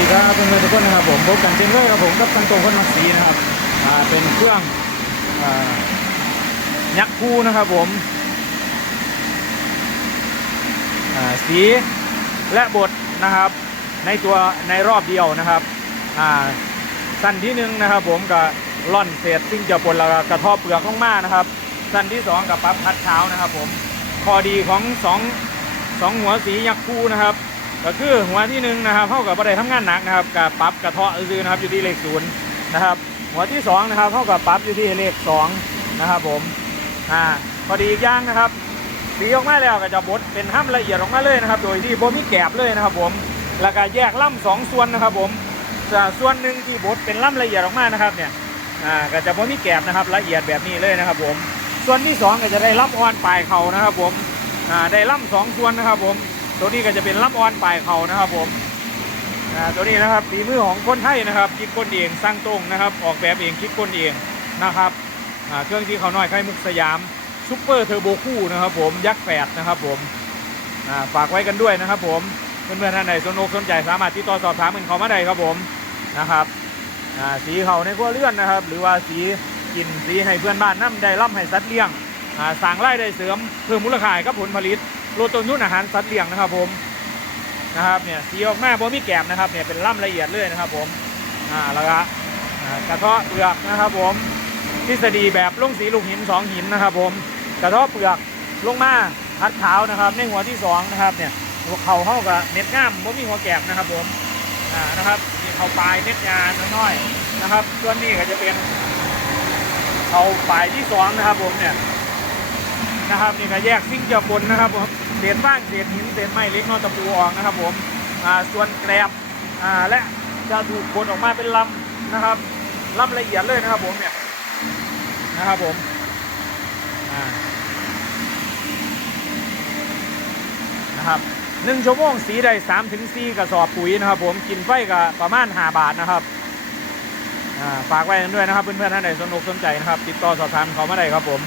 ดีครับเพื่อนๆทุกคนนะครับผมพบกันเช่นเคยครับผมกับตังโตคนมักสีนะครับเป็นเครื่องอยักษ์คู่นะครับผมสีและบทนะครับในตัวในรอบเดียวนะครับสั้นที่หนึ่งนะครับผมกับล่อนเศษซึ่งจะปนแล้วกระทบเปลือกลงมานะครับ สั้นที่สองกับปั๊บพัดเท้านะครับผมข้อดีของสองสองหัวสียักษ์คู่นะครับ ก็คือหัวที่หนึ่งนะครับเท่ากับประเดทำงานหนักนะครับกับปรับกระเทาะซื้อนะครับอยู่ที่เลขศูนย์นะครับหัวที่สองนะครับเท่ากับปรับอยู่ที่เลขสองนะครับผมอ่าพอดีอีกอย่างนะครับสีออกมาแล้วก็จะบดเป็นห้ามละเอียดออกมาเลยนะครับ โดยที่โบมีแกบเลยนะครับ ผมแล้วก็แยกล่ำสองส่วนนะครับ ผมจะส่วนหนึ่งที่บดเป็นล่ำละเอียดออกมานะครับเนี่ยอ่าก็จะบมีแกบนะครับละเอียดแบบนี้เลยนะครับ ผม ส่วนที่สองก็จะได้ล่ำอ่อนปลายเขานะครับ ผมอ่าได้ล่ำสองส่วนนะครับ ผม ตัวนี้ก็จะเป็นรับออนปลายเขานะครับผมตัวนี้นะครับฝีมือของคนไทยนะครับคิดคนเองสร้างตรงนะครับ ออกแบบเองคิดคนเองนะครับเครื่องที่เขาน้อยไข่มุกสยามซุปเปอร์เทอร์โบคู่นะครับผมยักษ์แปดนะครับผมฝากไว้กันด้วยนะครับผมเพื่อนๆท่านใดสนอกสนใจสามารถติดต่อสอบถามกันเขามาได้ครับผมนะครับสีเขาในครัวเรือนนะครับ หรือว่าสีกินสีให้เพื่อนบ้านน้ำได้ร่ำให้สัตว์เลี้ยงอ่าสั่งไล่ได้เสริมเพิ่มมูลค่าให้กับผลผลิต ลดต้นทุนอาหารสัตว์เลี้ยงนะครับผมนะครับเนี่ยสีออกมาบ่มีแกมนะครับเนี่ยเป็นล่ำละเอียดเลยนะครับผมอ่าแล้วก็กระเทาะเปลือกนะครับผมทฤษฎีแบบลงสีลูกหินสองหินนะครับผมกระเทาะเปลือกลงมาพัดขาวนะครับในหัวที่สองนะครับเนี่ยหัวเข่าเข้ากับเม็ดง่ามบ่มีหัวแกมนะครับผมอ่านะครับมีเข่าปลายเม็ดงานน้อยนะครับส่วนนี้ก็จะเป็นเข่าปลายที่สองนะครับผมเนี่ย นะครับนี่ก็แยกซิ่งเกี่ยวปนนะครับผมเศษบ้างเศษหินเศษไม้เล็กน้อยตะปูออกนะครับผมส่วนแกลบและจะถูกบดออกมาเป็นลำนะครับลำละเอียดเลยนะครับผมเนี่ยนะครับผมนะครับหนึ่งชั่วโมงสีได้สามถึงสี่กระสอบปุ๋ยนะครับ ผมกินไฟก็ประมาณห้าบาทนะครับฝากไว้กันด้วยนะครับเพื่อนๆท่านใดสนอกสนใจนะครับ ติดต่อสอบถามเขามาได้ครับผม